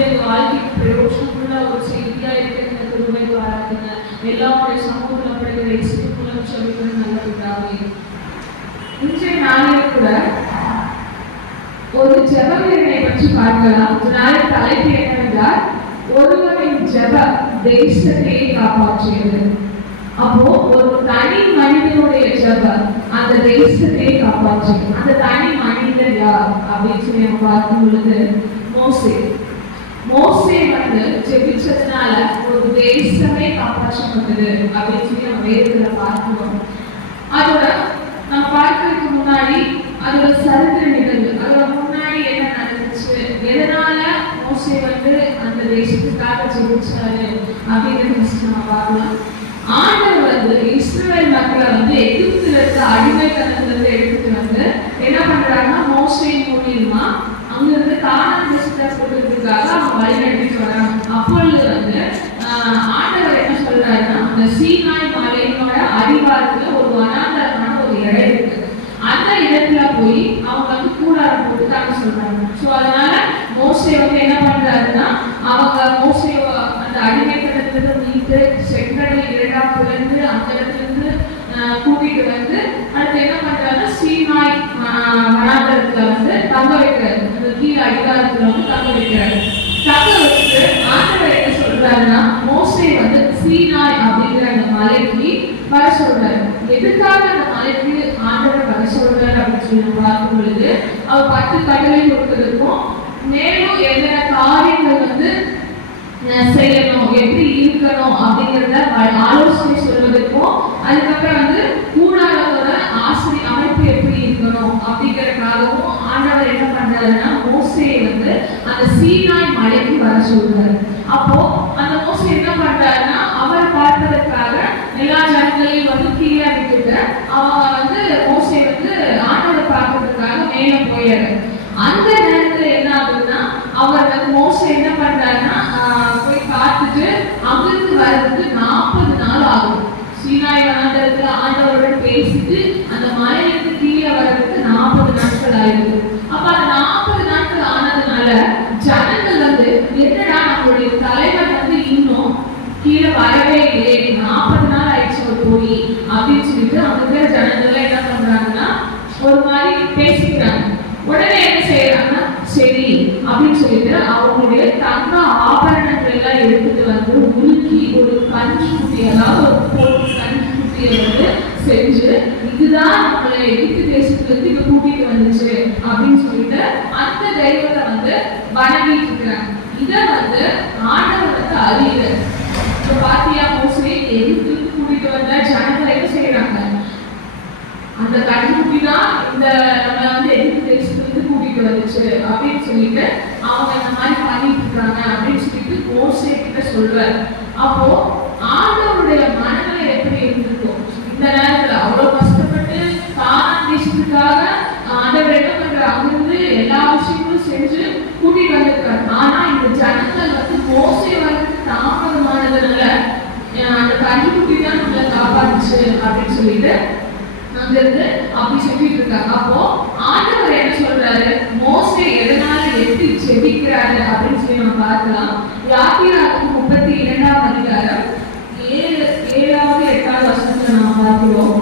இது எங்க வாழ்க்கைக்கு பிரயோஜனமுள்ள ஒரு செய்தியா இருக்கிற குருவை பாராட்டுங்க. எல்லாருடைய சமூகத்தில் படுகிற இசைக்குள்ள சொல்லிக்கிற நல்ல பிதாவே, இன்றைய நாளில் கூட ஒரு ஜெப வீரனை பற்றி பார்க்கலாம். நாளின் தலைப்பு என்னவென்றால், ஒருவரின் ஜெப தேசத்தை காப்பாற்றியது. அப்போ ஒரு தனி மனிதனுடைய ஜெபம் அந்த தேசத்தை காப்பாற்றியது. அந்த தனி மனிதன் யார் அப்படின்னு சொல்லி நம்ம பார்க்கும் பொழுது மோசே. மோசே ஜெபிச்சதுனால ஒரு தேசமே காப்பாற்றப்பட்டது அப்படின்னு சொல்லி நம்ம வேதத்துல பார்க்கிறோம். அதோட நம்ம பார்க்கறதுக்கு முன்னாடி அதோட சரித்திர நிகழ்வு, அதோட முன்னாடி என்ன நடந்துச்சு, எதனால மோசே அந்த தேசத்துக்காக ஜெபிச்சாரு அப்படிங்கிறத நம்ம பார்க்கலாம். ஆண்டவர் இஸ்ரவேல் மக்களை எகிப்துல இருக்க அடிமைத்தனத்துல இருந்து எடுத்துட்டு என்ன பண்றாங்கன்னா, மோசே மூலியமா அங்கிருந்து கானான் தேசத்தை கொடுக்கறதுக்காக அவங்க வழி நடத்திட்டு வராங்க. அப்பொழுது ஆண்டவர் என்ன சொல்றாருன்னா, அந்த சீனாய் மலையினோட அடிவாரத்துல ஒரு வனாந்தரமான ஒரு இடம் இருக்கு. அந்த இடத்துல போய் அவங்க கூடாரம் போட்டுட்டாங்க சொல்றாங்க. ஸோ அதனால மோசே என்ன பண்றாருன்னா, அவங்க மோசே அந்த அடிமைத்தனத்துல மீட்டு செங்கடல் இரண்டாம் பிளந்து அந்த இடத்துல இருந்து கூட்டிட்டு அடுத்து என்ன பண்றாருன்னா, சீனாய் வனாந்தரத்துல தங்க வைக்கிறாரு. அந்த கீழ் அடிவாரத்துல தங்க வைக்கிறாரு. தங்க வச்சுட்டு ஆண்டவர் என்ன சொல்றாருன்னா, மோசே சீனாய் அப்படிங்கிற அந்த மலைக்கு வர சொல்றாரு. எதுக்காக அந்த மலைக்கு ஆண்டவர் வர சொல்றாரு அப்படின்னு சொல்லி பார்க்கும் பொழுது, அவர் 10 கட்டளை கொடுத்ததுக்கும் மேலும் என்னென்ன காரியங்கள் செய்யணும், எப்படி இருக்கணும் அப்படிங்கிறத ஆலோசனை சொல்வதற்கும், அதுக்கப்புறம் கூடாரத்தோட அமைப்பு எப்படி இருக்கணும் அப்படிங்கிறதுக்காகவும் ஆண்டவர் என்ன பண்றாருன்னா, மோசே அந்த சீனாய் மலைக்கு வர சொல்றாரு. அப்போ அந்த மோசே என்ன பண்றாருன்னா, அவர் பார்ப்பதற்காக எல்லா ஜனங்களையும் கீழே விட்டுட்டு அவங்க மோசே ஆண்டவர் பார்க்கறதுக்காக மேல போயிடுறாரு. அந்த நேரத்துல என்ன ஆகுதுன்னா, அவர் மோசே என்ன பண்றாருன்னா, போய் பார்த்துட்டு அங்கிருந்து வர்றதுக்கு 40 நாள் ஆகும். சீனாய் வனாந்தரத்துல ஆண்டவருடன் பேசிட்டு அந்த மலையிலிருந்து கீழே வர்றதுக்கு 40 நாட்கள் ஆயிடுது. அப்ப அந்த 40 நாட்கள் ஆனதுனால ஜனங்கள் என்னடா நம்மளுடைய தலைவர் இன்னும் கீழே வரவே இல்லையே, 40 நாள் ஆயிடுச்சு ஒரு போய் அப்படின்னு சொல்லிட்டு அங்க இருக்கிற ஜனங்கள் என்ன பண்றாங்கன்னா, ஒரு மாதிரி பேசிக்கிறாங்க. உடனே என்ன செய்யறாங்கன்னா, சரி அப்படின்னு சொல்லிட்டு அவங்களுடைய தங்க ஆபரணங்கள் எல்லாம் எடுத்துட்டு உருக்கி ஒரு கன்றுக்குட்டி, அதாவது ஒரு கன்றுக்குட்டியை செஞ்சு, இதுதான் நம்மளை எகிப்து தேசத்துக்கு இங்க கூட்டிட்டு வந்துச்சு அப்படின்னு சொல்லிட்டு அந்த தெய்வத்தை வணங்கிட்டு இருக்கிறாங்க. இதை ஆண்டவர் அறிவு. இப்ப பாத்தியா, மோசே எகிப்துக்கு கூட்டிட்டு வந்த ஜனங்களை என்ன செய்யறாங்க, அந்த கன்றுக்குட்டி தான் இந்த நம்ம எகிப்து தேசத்துக்கு கூட்டிட்டு வந்துச்சு அப்படின்னு சொல்லிட்டு அவங்க இந்த மாதிரி பண்ணிட்டு இருக்காங்க அப்படின்னு சொல்லிட்டு மோசே கிட்ட சொல்றாரு. அப்போ ஆண்டவருடைய மனநிலை எப்படி இருந்திருக்கும் இந்த நேரத்துல? அவ்வளவு கஷ்டப்பட்டு கானான் தேசத்துக்காக ஆண்டவர் என்ன பண்ற, அங்கிருந்து எல்லா விஷயங்களும் செஞ்சு கூட்டிட்டு வந்திருக்காரு. ஆனா இந்த ஜனங்கள் மோசே தாமதமானதுனால அந்த கன்றுக்குட்டி தான் நம்மளை காப்பாத்துச்சு அப்படின்னு சொல்லிட்டு அங்கிருந்து அப்படி சொல்லிட்டு இருக்காங்க. அப்போ ஆண்டவர் என்ன சொல்றாரு, மோசே எதனால எப்படி ஜெபிக்கிறாரு அப்படின்னு சொல்லி நம்ம பார்க்கலாம். யாத்திராகமம் 32ஆம் அதிகாரம் 7வது 8வது வசனத்துல நம்ம பார்க்கிறோம்.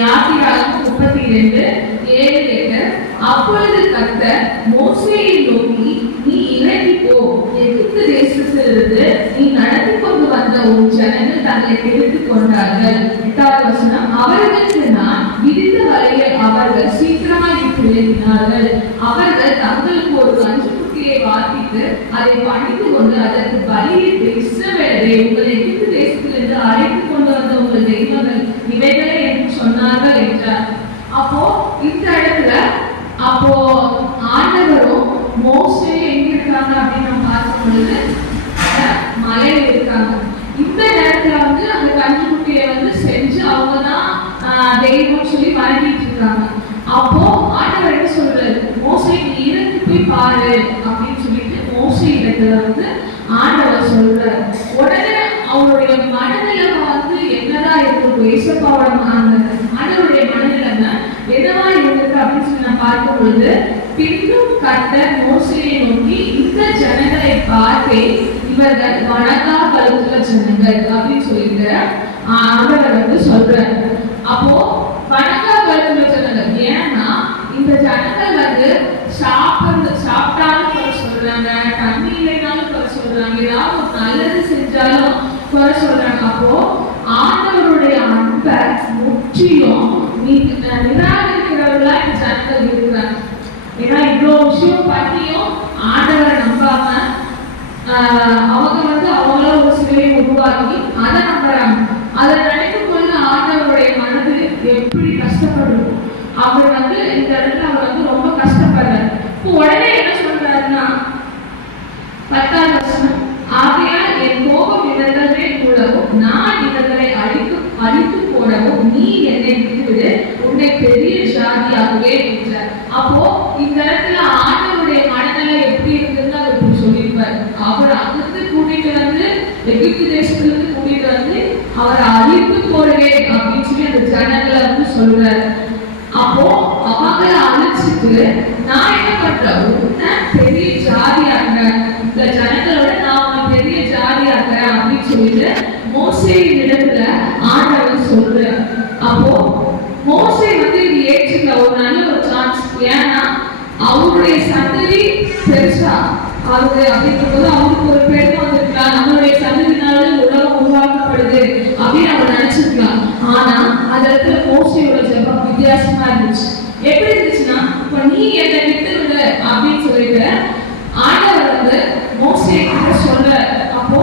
யாத்திராகமம் 32:7-8. அப்பொழுது கர்த்தர் மோசேயை நோக்கி, நீ இறங்கி போ, எகிப்து தேசத்திலிருந்து நீ நடத்தி கொண்டு வந்த உன் ஜனங்கள் தங்களை கெடுத்துக் கொண்டார்கள். 8வது வசனம், அவர்களுக்கு நான் விதித்த வரையில் அவர்கள் சீக்கிரமாய் விலகினார்கள். அவர்கள் தங்களுக்கு ஒரு கன்றுக்குட்டியை வார்ப்பித்து அதை பணிந்து கொண்டு அதற்கு பலியிட்டு, இஸ்ரவேலரே, உங்கள் எகிப்து தேசத்திலிருந்து அழைத்து கொண்டு வந்த உங்கள் தெய்வங்கள் இவைகளே என்று சொன்னார்கள் என்றார். அப்போ இந்த இடத்துல ஆண்டவரும் மோசே எங்க இருக்காங்க அப்படின்னு நம்ம பார்க்கும் பொழுது மலையில இருக்காங்க. இந்த நேரத்துல அந்த கன்றுக்குட்டியை செஞ்சு அவங்கதான் தெய்வம் சொல்லி வணங்கிட்டு இருக்காங்க. அப்போ ஆண்டவர் என்ன சொல்றாரு, மோசே நீ இறங்கி போய் பாரு அப்படின்னு சொல்லிட்டு மோசே இடத்துல ஆண்டவர் சொல்றாரு. உடனே அவருடைய மனநிலைமை என்னதான் இருக்கும், ஏசப்பாவோட ஆண்டவருடைய மனநிலைமை என்னவா இருக்கு அப்படின்னு சொல்லி நான் பார்க்கும் பொழுது, பின்னும் கர்த்தர் மோசேயை நோக்கி, இந்த ஜனங்களை வார்த்தை, இவர்கள் வணங்கா கழுத்துள்ள ஜனங்கள் அப்படின்னு சொல்லிட்டு ஆண்டவர் வந்து சொல்றாரு. அப்போ வணங்கா கழுத்துள்ள ஜனங்கள், ஏன்னா இந்த ஜனங்கள் வந்து சாப்பிட்டாலும் குறை சொல்றாங்க, தண்ணி இல்லைனாலும் குறை சொல்றாங்க, ஏதாவது ஒரு நல்லது செஞ்சாலும் குறை சொல்றாங்க. அப்போ ஆண்டவருடைய அன்பை முற்றிலும் நிராகரிக்கிறவர்களா இந்த ஜனங்கள் இருக்கிறாங்க. ஏன்னா இவ்வளவு விஷயம் பண்ணியும் ஆண்டவரை நம்பாம அவங்க வந்து அவங்கள ஒரு சிலையை உருவாக்கி அதை நம்புறாங்க. அதை நினைக்கும் போது ஆண்டவருடைய மனது எப்படி கஷ்டப்படுறது. அவர் வந்து இந்த இடத்துல அவர் வந்து ரொம்ப கஷ்டப்படுறாரு. இப்போ உடனே என்ன சொல்றாருன்னா 10ஆம் வசனம், ஆகையால் என் கோபம் இவர்களே கூடவும் நான் இவர்களை அழித்து போடவும் நீ என்னை விட்டுவிடு, உன்னை பெரிய ஜாதியாகவே என்றார். அப்போ இந்த இடத்துல ஆண்டவருடைய மனநிலை எப்படி இருக்குன்னு அவர் இப்படி சொல்லியிருப்பார். அவர் அங்கிருந்து கூட்டிட்டு வந்து எகிப்து தேசத்திலிருந்து கூட்டிட்டு வந்து அவரை அழித்து போடுவே அப்படின்னு சொல்லி அந்த ஜனங்களை வந்து சொல்றாரு. அப்போ அவங்களை அழிச்சிட்டு நான் என்ன பண்றேன், உன்னை பெரிய ஜாதியாக்குறேன், இந்த ஜனங்களோட நான் உன்னை பெரிய ஜாதியாக்குறேன் அப்படின்னு சொல்லிட்டு மோசேயின் இடத்துல ஆண்டவர் சொல்றார். அப்போ மோசே வந்து இது ஏற்றுக்க ஒரு நல்ல ஒரு சான்ஸ். ஏன்னா அவருடைய சந்ததி பெருசா அவரு அப்படிங்கும் போது அவருக்கு ஒரு பெருமை வந்திருக்கலாம், நம்மளுடைய சந்ததினால உலகம் உருவாக்கப்படுது அப்படின்னு அவர் நினைச்சிருக்கலாம். ஆனா அந்த இடத்துல மோசையோட ஜெபம் வித்தியாசமா இருந்துச்சு. எப்படி இருந்துச்சுன்னா, இப்ப நீ என்னை விட்டு விடு அப்படின்னு சொல்லிட்டு ஆண்டவர் வந்து மோசே கிட்ட சொல்ற. அப்போ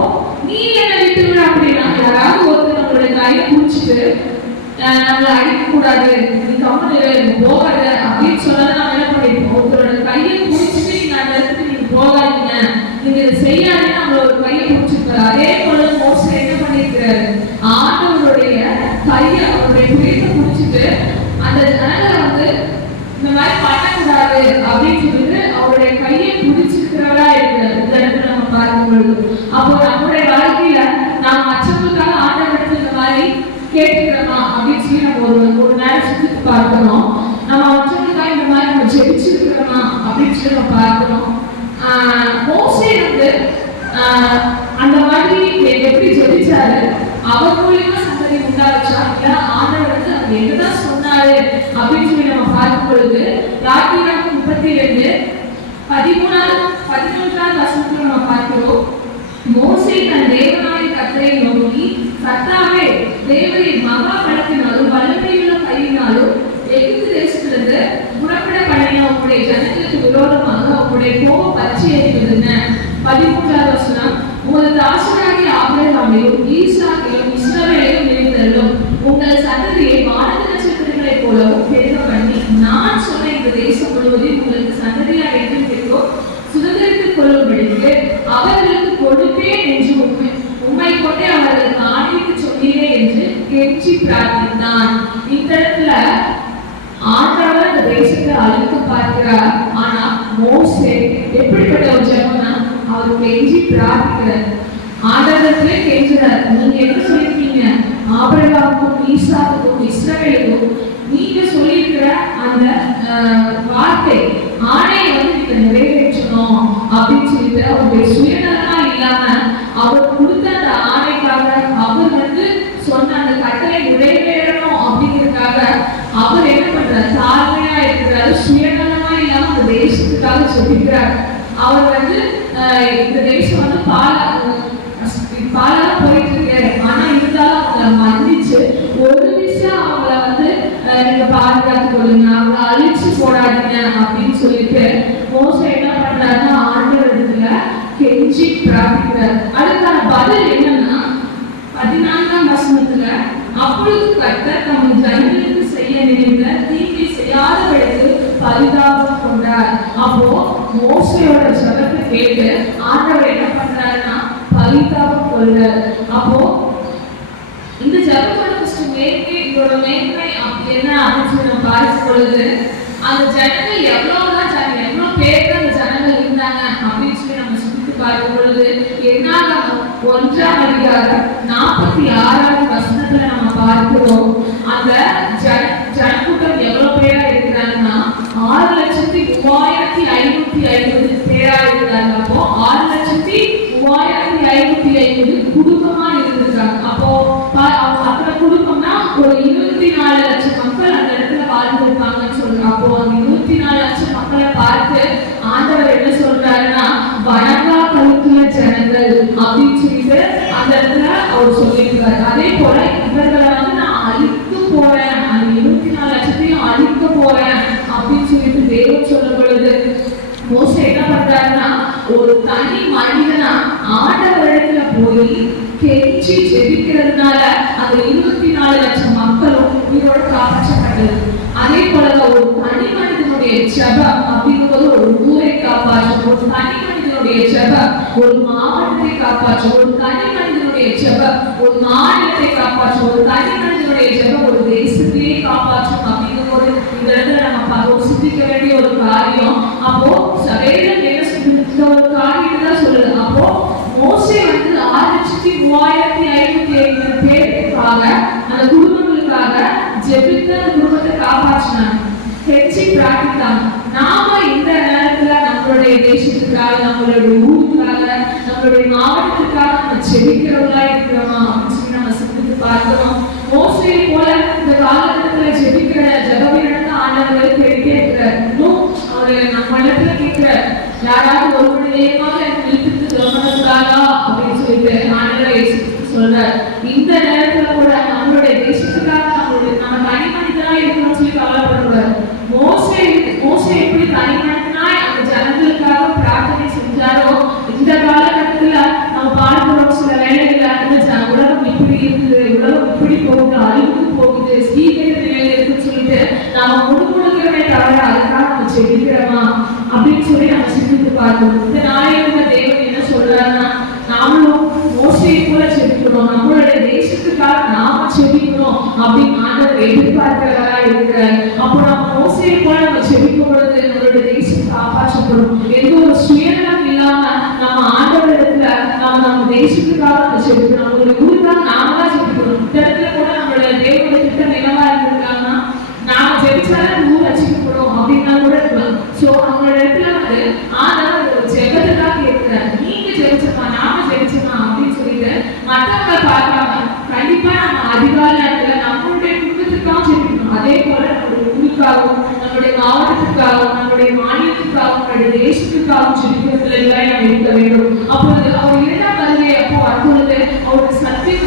நீ என்னை விட்டு விடு அப்படின்னா யாராவது ஒருத்தர் நம்மளுடைய கையை குடிச்சிட்டு நம்மளை அடிக்க கூடாது, நீ கம்மனு போகாத அப்படின்னு சொன்னா நம்ம என்ன பண்ணிருப்போம். ஒருத்தரோட கையை குடிச்சிட்டு நீங்க அந்த இடத்துக்கு நீங்க போகாதீங்க, நீங்க இதை செய்யாதீங்க, நம்மள ஒரு கையை குடிச்சிருப்பாரு. அதே போல மோசே என்ன பண்ணிருக்கிறாரு, ஆண்டவருடைய கையை அவருடைய குடியை குடிச்சிட்டு அந்த ஜனங்களை வந்து இந்த மாதிரி பண்ணக்கூடாது அப்படின்னு சொல்லிட்டு அவருடைய கையை குடிச்சிருக்கிறவரா இருக்கிறார் இந்த இடத்துல நம்ம பார்க்கும் பொழுது. அப்போ நம்முடைய வாழ்க்கையில நாம் மற்றவங்களுக்காக ஆண்டவருக்கு இந்த மாதிரி கேட்டுக்கிறோமா அப்படின்னு சொல்லி நம்ம ஒரு நேரம் சிந்தித்து பார்க்கணும். நம்ம மற்றவங்களுக்காக இந்த மாதிரி நம்ம ஜெபிச்சிருக்கிறோமா அப்படின்னு சொல்லி நம்ம பார்க்கணும். மோசே வந்து அந்த மாதிரி எப்படி ஜெபிச்சாரு, அவர் மூலியமா சந்ததி உண்டாச்சா இல்ல ஆண்டவர் வந்து அது என்னதான் சொன்னாரு அப்படின்னு சொல்லி நம்ம பார்க்கும் பொழுது யாத்திராகமம் 32:13 வசனத்துல நம்ம பார்க்கிறோம். மோசே தன் தேவனாகிய கர்த்தரை நோக்கி, கர்த்தாவே, தேவரீர் மகா பலத்தினாலும் வல்லமையுள்ள கையினாலும் எகிப்து தேசத்திலிருந்து புறப்பட பண்ணின உங்களுடைய ஜனங்களுக்கு விரோதமாக உங்களுடைய கோபம் பற்றி எறிவதென்ன? 13ஆம் வசனம், உமது தாசராகிய ஆபிரகாமையும் ஈசாக்கையும் இஸ்ரவேலையும் நினைத்தருளும், உங்கள் சந்ததியை வானத்து நட்சத்திரங்களைப் போலவும் பெருக பண்ணி நான் சொன்ன இந்த தேசம் முழுவதையும் உங்களுக்கு சந்ததியாக எடுத்துக்கோ சுதந்திரத்துக் கொள்ளும்படிக்கு அவர்களுக்கு கொடுப்பேன் என்று உண்மை கொண்டே அவர்களுக்கு ஆணையிட்டு சொன்னீரே என்று கெஞ்சி பிரார்த்தித்தான். இந்த இடத்துல ஆண்டவர் இந்த தேசத்தை அழிக்க பார்க்கிறார். ஆனா மோசே எப்படிப்பட்ட ஒரு ஜெபம்னா அவர் கெஞ்சி பிரார்த்திக்கிறார். ஆண்டவரத்திலே கெஞ்சுறார். நீங்க என்ன சொல்லிருக்கீங்க, ஆபிரகாமுக்கும் ஈசாக்குக்கும் இஸ்ரவேலுக்கும் நீங்க சொல்லியிருக்கிற அந்த வார்த்தை ஆணையை வந்து நீங்க நிறைவேற்றணும் அப்படின்னு சொல்லிட்டு அவருடைய சுயநலமா இல்லாம அவர் கொடுத்த அந்த ஆணைக்காக அவர் வந்து சொன்ன அந்த கட்டளை நிறைவேறணும் அப்படிங்கிறதுக்காக அவர் என்ன பண்றாரு, தாழ்மையா இருக்கிறாரு, சுயநலமா இல்லாம அந்த தேசத்துக்காக சொல்லிக்கிறார். அவர் வந்து இந்த தேசம் வந்து பாலா போயிட்டு இருக்கு, ஆனா இருந்தாலும் அவங்களை மன்னிச்சு ஒரு நிமிஷம் அவங்கள வந்து நீங்க பாதுகாத்து கொள்ளுங்க, அவங்களை அழிச்சு போடாதீங்க அப்படின்னு சொல்லிட்டு மோசே என்ன பண்றாருன்னா ஆண்டவர் இடத்துல கெஞ்சி பிரார்த்திக்கிறார். அதுக்கான பதில் என்னன்னா 14ஆம் வசனத்துல, அப்பொழுது கர்த்தர் தம் ஜனங்களுக்கு செய்ய நினைந்த தீங்கை செய்யாதவர்களுக்கு பரிதாபம் கொண்டார். அப்போ மோசையோட ஜெபத்தை கேட்டு ஆண்டவர் என்ன பண்றாருன்னா பரிதாபம் கொள்றார். அப்போ இந்த ஜெபத்தோட இதோட மேன்மை என்ன அப்படின்னு சொல்லி நம்ம பார்க்கும் பொழுது அந்த ஜனங்கள் எவ்வளவு பேர் அந்த ஜனங்கள் இருந்தாங்க அப்படின்னு சொல்லி நம்ம சிந்தித்து பார்க்கும் பொழுது என்னாகும் 1ஆம் அதிகாரம் 46ஆவது வசனத்துல நம்ம பார்க்கிறோம். அந்த ஜனக்கூட்டம் எவ்வளவு பேரா இருக்கிறாங்கன்னா 6,35,550 பேரா இருக்கிறாங்க. அப்போ 6,35,550 என்பது குடும்பமா இருந்திருக்காங்க. அப்போ அத்தனை குடும்பம்னா ஒரு 24 லட்சம் மக்கள் அந்த இடத்துல வாழ்ந்திருப்பாங்கன்னு சொல்றாங்க. அப்போ அந்த 24 லட்சம் மக்களை பார்த்து ஆண்டவர் என்ன சொல்றாருன்னா, வணங்கா கழுத்துள்ள ஜனங்கள் அப்படின்னு சொல்லிட்டு அந்த இடத்துல அவர் சொல்லியிருக்காரு. அதே போல இவர்களை நான் அழிக்க போறேன், அந்த 24 லட்சத்தையும் அழிக்க போறேன் அப்படின்னு சொல்லிட்டு தேவன் சொல்லும் பொழுது மோசே என்ன பண்றாருன்னா, ஒரு தனி மனிதனா ஆண்டவரிடத்துல போய் கெஞ்சி ஜெபிக்கிறதுனால அந்த 24 லட்சம் மக்களும் உயிரோடு காப்பாற்றப்பட்டது. அதே போல ஒரு தனி மனிதனுடைய ஜெபம் அப்படிங்கும்போது ஒரு ஊரை காப்பாற்றும், ஒரு தனி மனிதனுடைய ஜெபம் ஒரு மாவட்டத்தை காப்பாற்றும், ஒரு தனி மனிதனுடைய ஜெபம் ஒரு மாநிலத்தை காப்பாற்றும், ஒரு தனி மனிதனுடைய ஜெபம் ஒரு தேசத்தையே காப்பாற்றும் அப்படிங்கும்போது இந்த இடத்துல நம்ம சிந்திக்க வேண்டிய ஒரு காரியம். அப்போ சபையில ஒரு காரியத்தை தான் சொல்லுது. அப்போ மோசே 6,35,500 பேருக்காக அந்த குடும்பங்களுக்காக ஜெபித்து அந்த குடும்பத்தை காப்பாற்றினாங்க, ஹெச்சி பிரார்த்தித்தாங்க. நாம இந்த நேரத்துல நம்மளுடைய தேசத்துக்காக, நம்மளுடைய ஊருக்காக, நம்மளுடைய மாவட்டத்துக்காக நம்ம ஜெபிக்கிறவங்களா இருக்கிறோமா அப்படின்னு சொல்லி நம்ம சிந்தித்து பார்க்கிறோம். மோசையை போல இந்த காலகட்டத்துல ஜெபிக்கிற ஜெபவீரன் ஆண்டவரை கேட்டே இருக்கிறார். இன்னும் அவரு நம்ம இடத்துல கேட்கிறார், யாராவது ஒரு மணி நேரமாக இழுத்துட்டு கவனத்தாரா அப்படின்னு சொல்லிட்டு ஆண்டவரை சொல்றார். இந்த நேரத்துல கூட நம்மளுடைய தேசத்துக்காக நம்ம தனி மனிதனா இருக்கணும்னு சொல்லி கவலைப்படுறாரு. மோசே எப்படி தனி மனிதனாய் அந்த ஜனங்களுக்காக பிரார்த்தனை செஞ்சாரோ, இந்த காலகட்டத்துல நம்ம பார்க்கிறோம் சில வேலைகள்ல உலகம் இப்படி இருக்குது, உலகம் இப்படி போகுது, அழிவு போகுது, சீக்கிர நிலையில இருக்குன்னு சொல்லிட்டு நாம முழுமுழுக்கிறமே தவிர அதுக்காக நம்ம செபிக்கிறோமா அப்படின்னு சொல்லி நம்ம சிந்தித்து பார்க்கணும். இந்த நாளைக்கு தேவன் என்ன சொல்றாருன்னா, நாமளும் மோசையை போல செபிக்கணும், நம்மளுடைய தேசத்துக்காக நாம செபிக்கணும் அப்படின்னு ஆண்டவர் எதிர்பார்க்கிறவரா இருக்கிறார். அப்போ நம்ம மோசையை போல நம்ம செபிக்கும் பொழுது நம்மளுடைய தேசம் காப்பாற்றப்படும். எந்த ஒரு சுயநலம் இல்லாம நம்ம ஆண்டவரிடத்துல நம்ம தேசத்துக்காக நம்ம செபிக்கணும், நம்மளுடைய ஊருக்காக நாம தான் செபிக்கணும். இந்த இடத்துல கூட நம்மளுடைய தேவனுடைய திட்டம் என்னவா இருந்திருக்காங்கன்னா, நாம ஜெபிச்சாலும் ஊர் ரசிக்கப்படும் அப்படின்னா கூட இருக்கலாம். சோ அவங்களோட இடத்துல ஆண்டவர் ஒரு ஜெபத்துக்காக கேட்கிறார், நீங்க ஜெபிச்சமா நாம ஜெபிச்சமா அப்படின்னு சொல்லிட்டு மற்றவங்களை பார்க்காம கண்டிப்பா நம்ம அதிகால இடத்துல நம்மளுடைய குடும்பத்துக்காக ஜெபிக்கணும். அதே போல நம்மளுடைய ஊருக்காகவும், நம்மளுடைய மாவட்டத்துக்காகவும், நம்மளுடைய மாநிலத்துக்காகவும், நம்மளுடைய தேசத்துக்காகவும் ஜெபிக்கிறதுல எல்லாம் நம்ம இருக்க வேண்டும். அப்பொழுது அவர் 2ஆம் வருகை அப்போ வரும்பொழுது அவருடைய சத்தியம்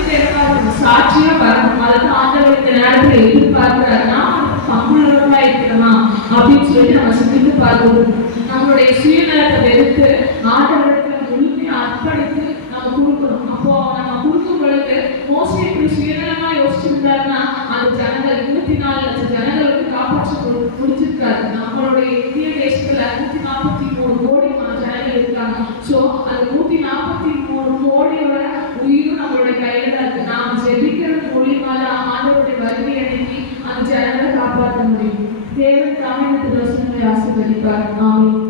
சாட்சியா வரணும். அதாவது ஆண்டவர் இந்த நேரத்துல எதிர்பார்க்கிறாருன்னா பங்குள்ளவர்களா இருக்கிறோமா அப்படின்னு சொல்லிட்டு நம்ம சிந்தித்து பார்க்கணும். நம்மளுடைய சுயநலத்தை வெறுத்து ஆண்டவருக்கு முழுமையா அர்ப்பணித்து நம்ம கொடுக்கணும். அப்போ நம்ம கொடுக்கும் பொழுது மோசே இப்படி சுயநலமா யோசிச்சிருந்தாருன்னா அந்த ஜனங்கள் 24 லட்சம் ஜனங்களுக்கு காப்பாற்ற முடிச்சிருக்காரு. நம்மளுடைய இந்திய தேசத்துல 143 கோடி ஜனங்கள் இருக்காங்க. சோ அந்த 143 கோடியோட உயிரும் நம்மளுடைய கையில தான் இருக்கு. நாம ஜெபிக்கிறது மூலியமா தான் ஆண்டவருடைய வருகை அன்னைக்கு அந்த ஜனங்களை காப்பாற்ற முடியும். தேவன் தாமே இந்த வசனங்களை ஆசீர்வதிப்பார். ஆமென்.